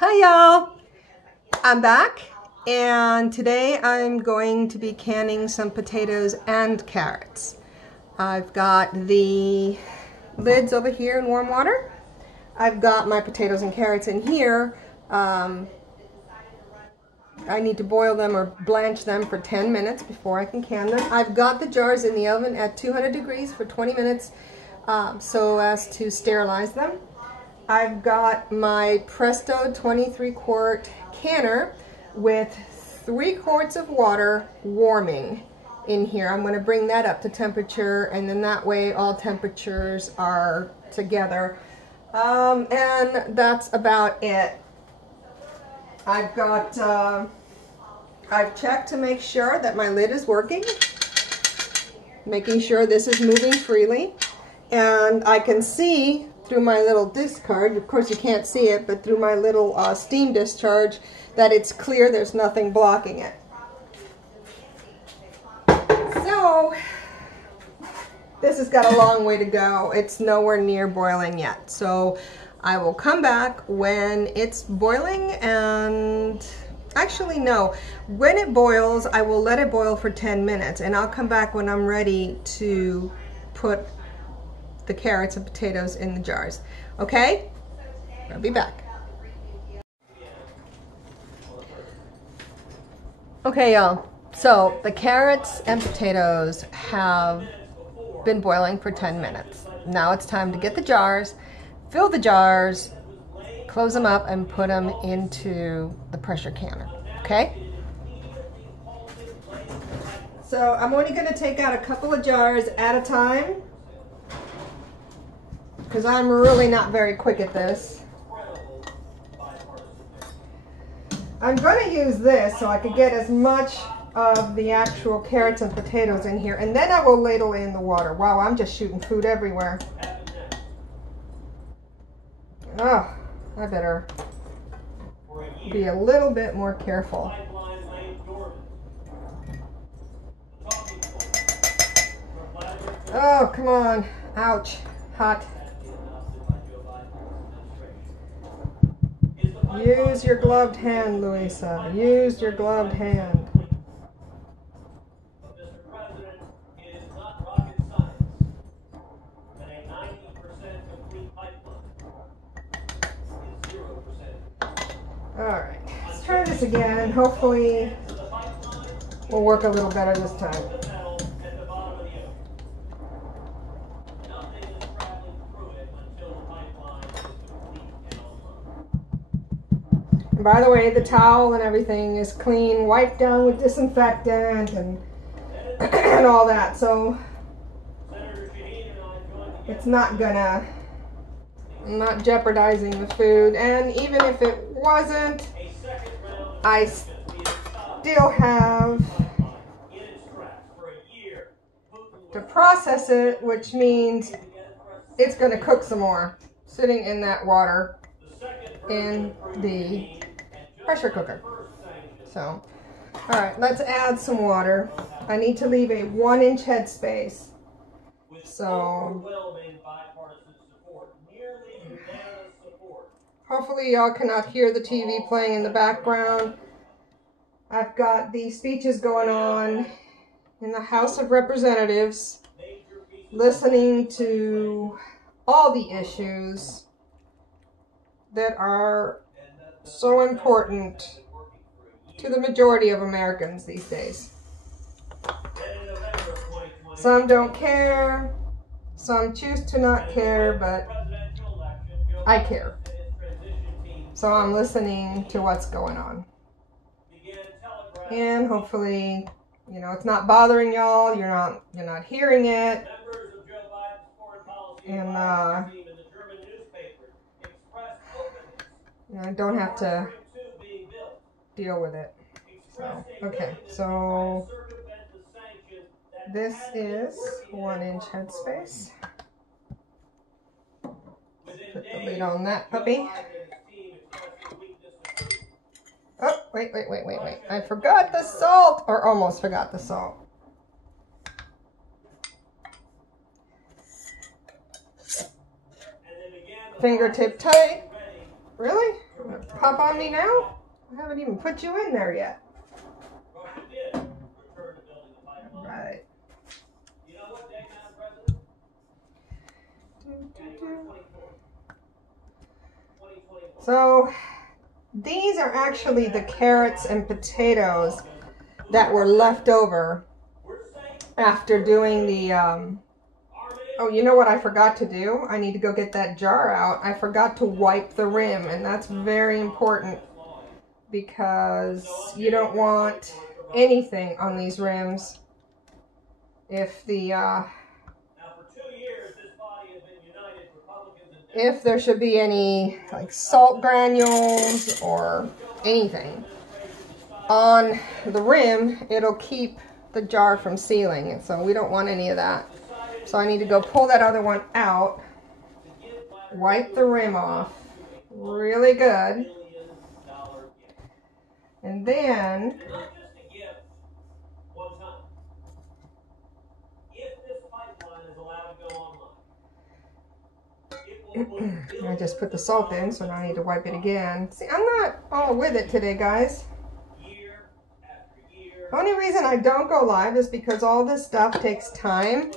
Hi y'all, I'm back and today I'm going to be canning some potatoes and carrots. I've got the lids over here in warm water. I've got my potatoes and carrots in here. I need to boil them or blanch them for 10 minutes before I can can them. I've got the jars in the oven at 200 degrees for 20 minutes so as to sterilize them. I've got my Presto 23-quart canner with 3 quarts of water warming in here. I'm going to bring that up to temperature, and then that way all temperatures are together. And that's about it. I've checked to make sure that my lid is working, making sure this is moving freely, and I can see through my little discard, of course you can't see it, but through my little steam discharge, that it's clear, there's nothing blocking it. So this has got a long way to go. It's nowhere near boiling yet. So I will come back when it's boiling, and actually no, when it boils I will let it boil for 10 minutes and I'll come back when I'm ready to put the carrots and potatoes in the jars. Okay? I'll be back. Okay, y'all. So the carrots and potatoes have been boiling for 10 minutes. Now it's time to get the jars, fill the jars, close them up, and put them into the pressure canner. Okay? So I'm only going to take out a couple of jars at a time, because I'm really not very quick at this. I'm going to use this so I could get as much of the actual carrots and potatoes in here, and then I will ladle in the water. Wow, I'm just shooting food everywhere. Oh, I better be a little bit more careful. Oh, come on. Ouch. Hot. Use your gloved hand, Louisa. Use your gloved hand. Alright, let's try this again, and hopefully we'll work a little better this time. And by the way, the towel and everything is clean, wiped down with disinfectant and and all that, so it's not gonna, I'm not jeopardizing the food. And even if it wasn't, I still have to process it, which means it's going to cook some more sitting in that water in the pressure cooker. So, all right, let's add some water. I need to leave a 1-inch headspace. So hopefully y'all cannot hear the TV playing in the background. I've got the speeches going on in the House of Representatives, listening to all the issues that are so important to the majority of Americans these days. Some don't care, some choose to not care, but I care. So I'm listening to what's going on. And hopefully, you know, it's not bothering y'all, you're not hearing it. And you know, I don't have to deal with it. So, okay, so this is 1-inch headspace. Put the lid on that puppy. Oh, wait. I forgot the salt, or almost forgot the salt. Fingertip tight. Really? Pop on me now? I haven't even put you in there yet. Right. So these are actually the carrots and potatoes that were left over after doing the, oh, you know what I forgot to do? I need to go get that jar out. I forgot to wipe the rim, and that's very important because you don't want anything on these rims. If the, if there should be any like salt granules or anything on the rim, it'll keep the jar from sealing, and so we don't want any of that. So I need to go pull that other one out, wipe the rim off really good, and then I just put the salt in, so now I need to wipe it again. See, I'm not all with it today, guys. The only reason I don't go live is because all this stuff takes time,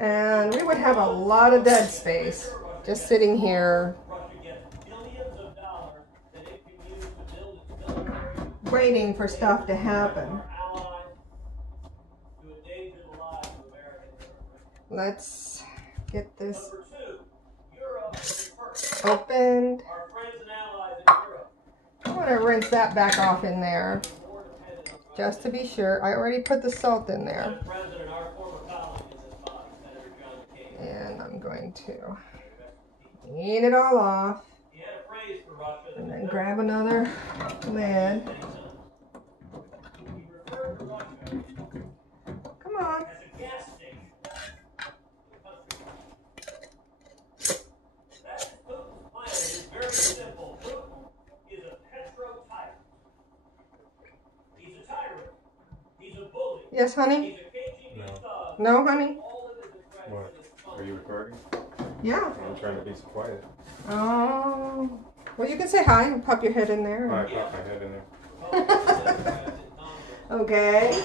and we would have a lot of dead space just sitting here waiting for stuff to happen. Let's get this opened. I'm going to rinse that back off in there just to be sure. I already put the salt in there. And I'm going to clean it all off and then grab another lid. Come on. Yes, honey? No. No, honey? What? Are you recording? Yeah. I'm trying to be so quiet. Oh. Well, you can say hi and pop your head in there. Oh, I popped my head in there. Okay.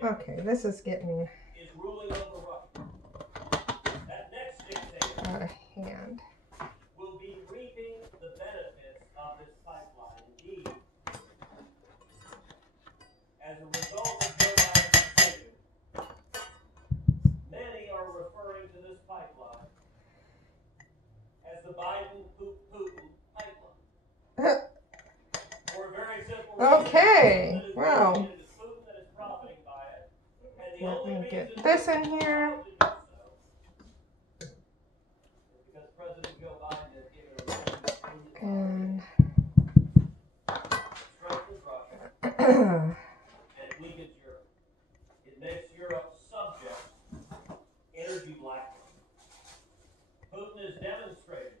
Okay, this is getting out of hand. Will be reaping the benefits of this pipeline. Indeed, as a result of Joe Biden's decision, many are referring to this pipeline as the Biden-Putin pipeline. For a very simple reason. Okay, well. Let me get this in here. And it weakens Europe. It makes Europe subject to energy blackmail. Putin has demonstrated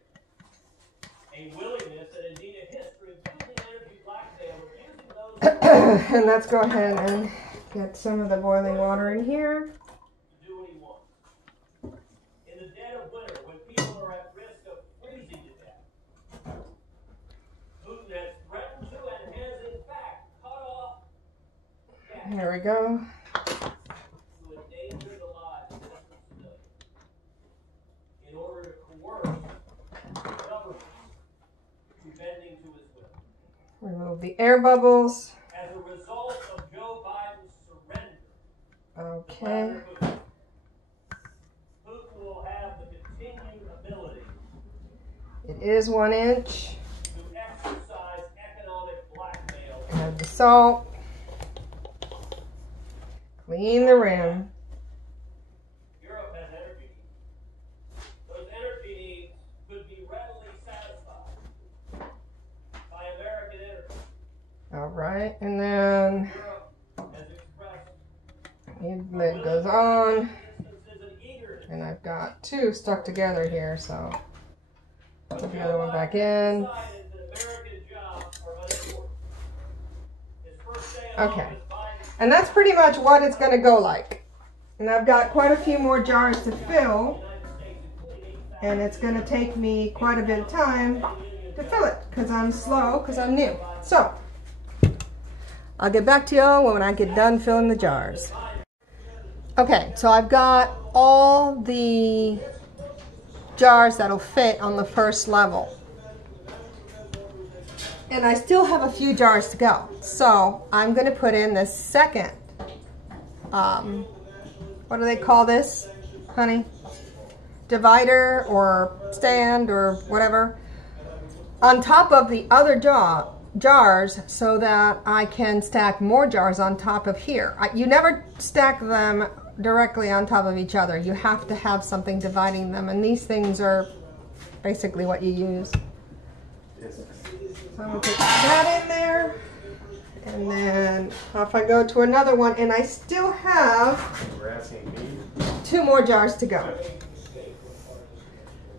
a willingness and indeed a history of using energy blackmail and using those and let's go ahead and get some of the boiling water in here. to do what he wants. In the dead of winter, when people are at risk of freezing to death, Putin has threatened to and has in fact cut off gas Here we go. to endanger the lives of innocent civilians in order to coerce the government to bending to his will. Remove the air bubbles. As a result of Joe Biden's surrender, Okay. Putin will have the continued ability It is 1 inch. to exercise economic blackmail. Add the salt. Clean the rim. Europe has energy needs. Those energy needs could be readily satisfied by American energy. All right, and then Europe has expressed the lid goes on, instances of eagerness and I've got too stuck together here, so put the other one back in. Okay, and that's pretty much what it's going to go like. And I've got quite a few more jars to fill, and it's going to take me quite a bit of time to fill it because I'm slow, because I'm new. So I'll get back to y'all when I get done filling the jars. Okay, so I've got all the jars that'll fit on the first level. And I still have a few jars to go. So I'm going to put in the second, what do they call this, honey? Divider or stand or whatever, on top of the other jars so that I can stack more jars on top of here. You never stack them directly on top of each other. You have to have something dividing them, and these things are basically what you use. So I'm going to put that in there, and then off I go to another one, and I still have 2 more jars to go.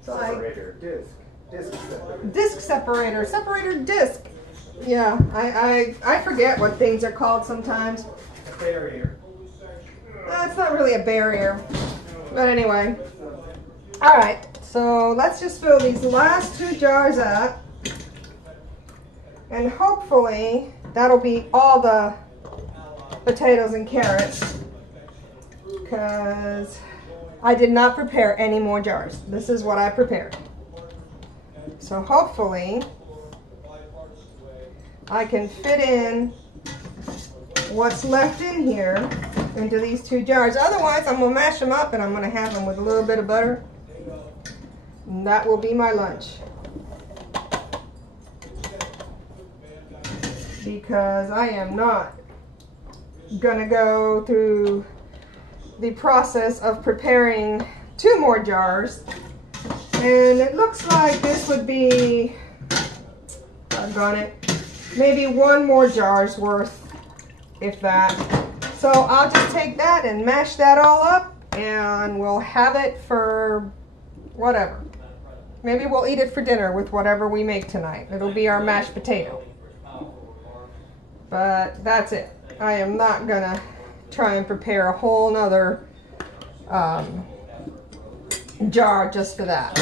So separator, disc separator, separator disc. Yeah, I forget what things are called sometimes. A barrier. It's not really a barrier, but anyway. All right, so let's just fill these last 2 jars up, and hopefully that'll be all the potatoes and carrots, because I did not prepare any more jars. This is what I prepared. So hopefully I can fit in what's left in here into these 2 jars. Otherwise, I'm going to mash them up and I'm going to have them with a little bit of butter. And that will be my lunch. Because I am not going to go through the process of preparing 2 more jars. And it looks like this would be, I've got it, maybe 1 more jar's worth, if that. So I'll just take that and mash that all up, and we'll have it for whatever. Maybe we'll eat it for dinner with whatever we make tonight. It'll be our mashed potato. But that's it. I am not gonna try and prepare a whole nother jar just for that.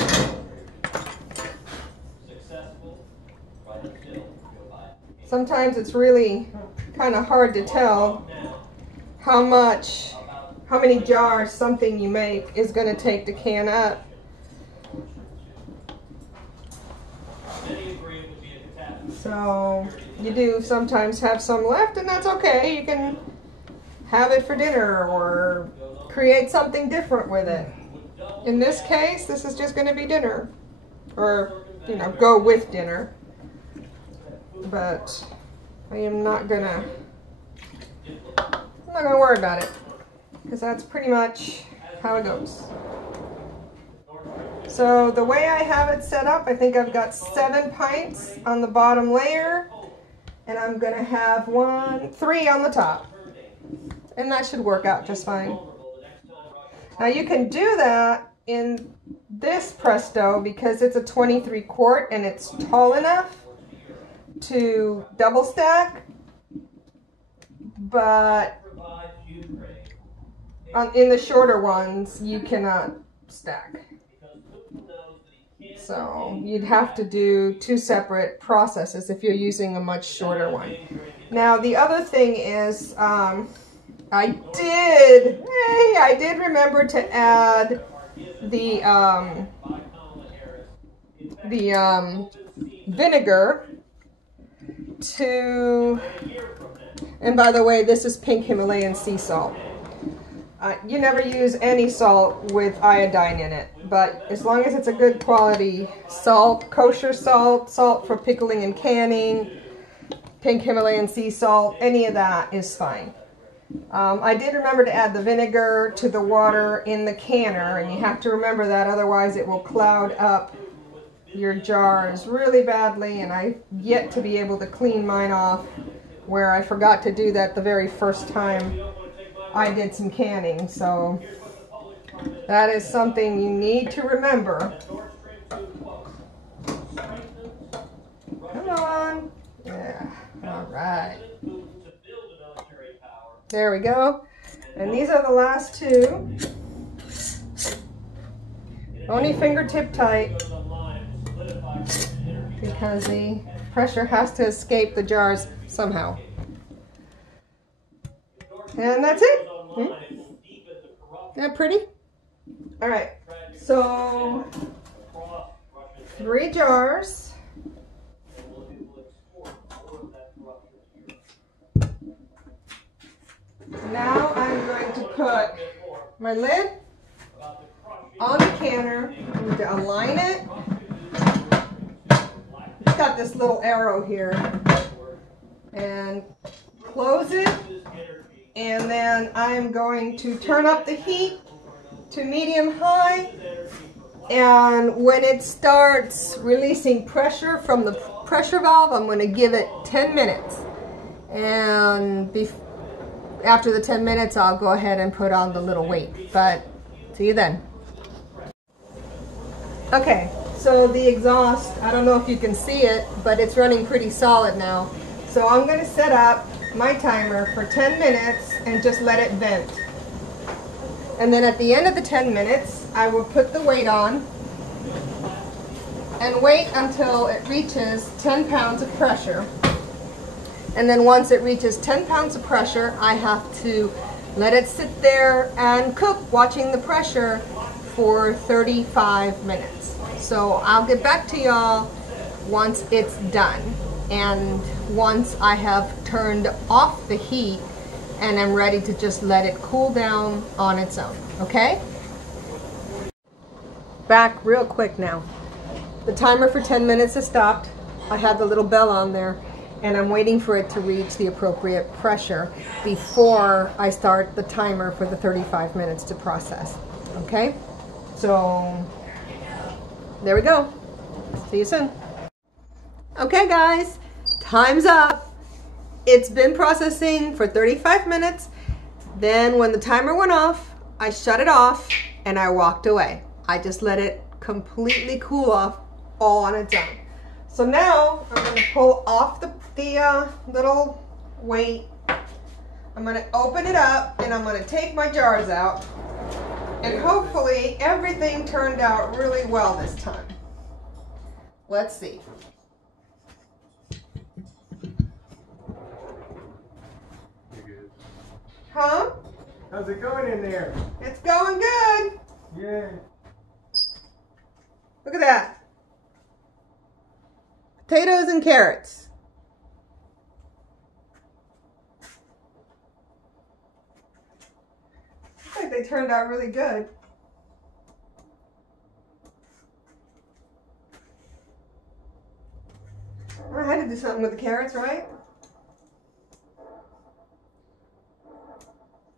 Sometimes it's really kind of hard to tell how many jars something you make is going to take to can up. So you do sometimes have some left, and that's okay. You can have it for dinner or create something different with it. In this case, this is just going to be dinner, or, you know, go with dinner. But I am not gonna worry about it, because that's pretty much how it goes. So the way I have it set up, I think I've got 7 pints on the bottom layer, and I'm gonna have 3 on the top, and that should work out just fine. Now you can do that in this Presto because it's a 23 quart and it's tall enough to double stack, but in the shorter ones you cannot stack. So you'd have to do 2 separate processes if you're using a much shorter one. Now the other thing is I did remember to add the vinegar to, and by the way, this is pink Himalayan sea salt. You never use any salt with iodine in it, but as long as it's a good quality salt, kosher salt, salt for pickling and canning, pink Himalayan sea salt, any of that is fine. I did remember to add the vinegar to the water in the canner, and you have to remember that, otherwise it will cloud up your jars really badly, and I've yet to be able to clean mine off where I forgot to do that the very first time I did some canning. So That is something you need to remember. Come on. Yeah. All right. There we go. And these are the last two. Only fingertip tight because the pressure has to escape the jars somehow. And that's it. Isn't that pretty? All right. So 3 jars. Now I'm going to put my lid on the canner. I'm going to align it. It's got this little arrow here. And close it. And then I'm going to turn up the heat to medium-high. And when it starts releasing pressure from the pressure valve, I'm going to give it 10 minutes. And after the 10 minutes, I'll go ahead and put on the little weight. But see you then. Okay, so the exhaust, I don't know if you can see it, but it's running pretty solid now. So I'm going to set up my timer for 10 minutes and just let it vent. And then at the end of the 10 minutes, I will put the weight on and wait until it reaches 10 pounds of pressure. And then once it reaches 10 pounds of pressure, I have to let it sit there and cook, watching the pressure for 35 minutes. So I'll get back to y'all once it's done. And once I have turned off the heat and I'm ready to just let it cool down on its own, okay? Back real quick now. The timer for 10 minutes has stopped. I have the little bell on there and I'm waiting for it to reach the appropriate pressure before I start the timer for the 35 minutes to process, okay? So there we go. See you soon. Okay guys, time's up. It's been processing for 35 minutes. Then when the timer went off, I shut it off and I walked away. I just let it completely cool off all on its own. So now I'm going to pull off the little weight. I'm going to open it up and I'm going to take my jars out. And hopefully everything turned out really well this time. Let's see. Huh? How's it going in there? It's going good. Yeah. Look at that. Potatoes and carrots. Looks like they turned out really good. I had to do something with the carrots, right?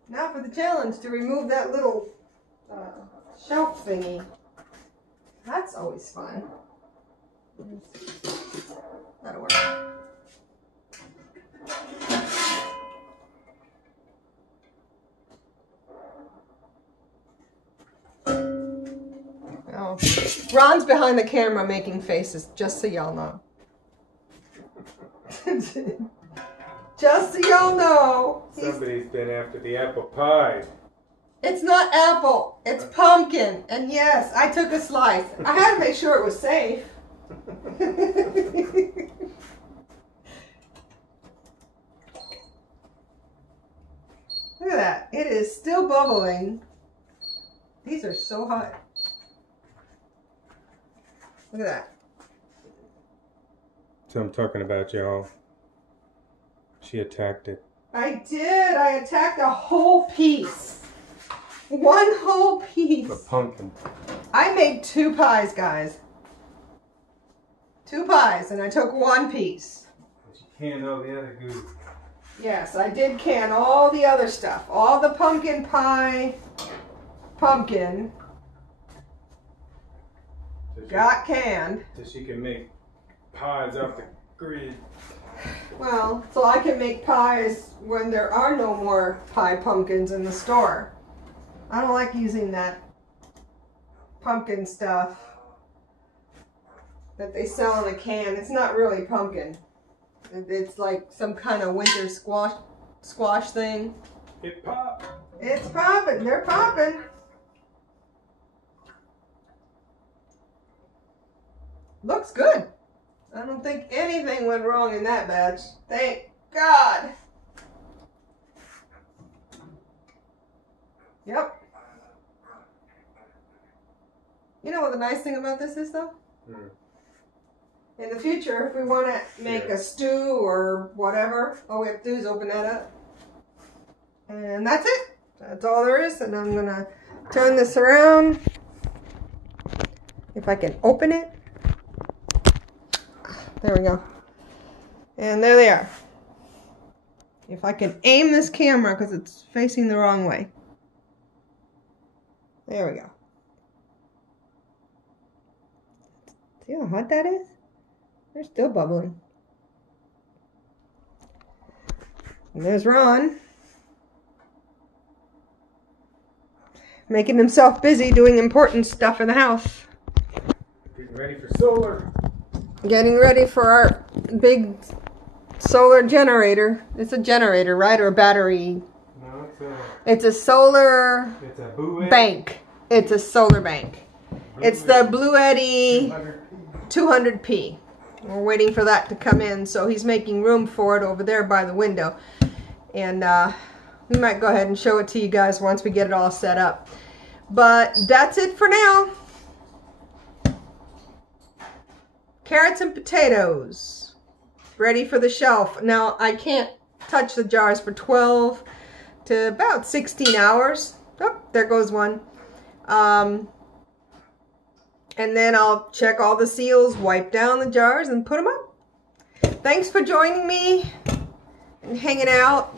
Now for the challenge to remove that little shelf thingy. That's always fun. That'll work. Oh, Ron's behind the camera making faces, just so y'all know. Just so y'all know. Somebody's been after the apple pie. It's not apple, it's pumpkin. And yes, I took a slice. I had to make sure it was safe. Look at that. It is still bubbling. These are so hot. Look at that. So I'm talking about, y'all. She attacked it. I did. I attacked a whole piece. One whole piece. The pumpkin. I made 2 pies, guys. 2 pies, and I took 1 piece. But you canned all the other goo. Yes, I did can all the other stuff. All the pumpkin pie, pumpkin, got canned. So she can make pies off the grid. Well, so I can make pies when there are no more pie pumpkins in the store. I don't like using that pumpkin stuff that they sell in a can. It's not really pumpkin. It's like some kind of winter squash thing. It popped. It's popping. They're popping. Looks good. I don't think anything went wrong in that batch. Thank God. Yep. You know what the nice thing about this is, though? In the future, if we want to make a stew or whatever, all we have to do is open that up. And that's it. That's all there is. And I'm going to turn this around. If I can open it. There we go. And there they are. If I can aim this camera because it's facing the wrong way. There we go. See how hot that is? They're still bubbling. And there's Ron. Making himself busy doing important stuff in the house. Getting ready for solar. Getting ready for our big solar generator. It's a generator, right? Or a battery? No, it's a solar bank. It's a solar bank. It's the Blue Eddy 200p. We're waiting for that to come in, so he's making room for it over there by the window. And we might go ahead and show it to you guys once we get it all set up. But that's it for now. Carrots and potatoes ready for the shelf. Now I can't touch the jars for 12 to about 16 hours. Oh, there goes one. And then I'll check all the seals, wipe down the jars, and put them up. Thanks for joining me and hanging out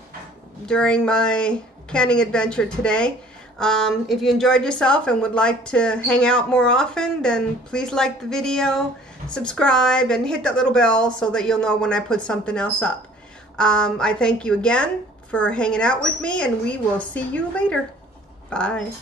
during my canning adventure today. If you enjoyed yourself and would like to hang out more often, then please like the video, subscribe, and hit that little bell so that you'll know when I put something else up. I thank you again for hanging out with me, and we will see you later. Bye.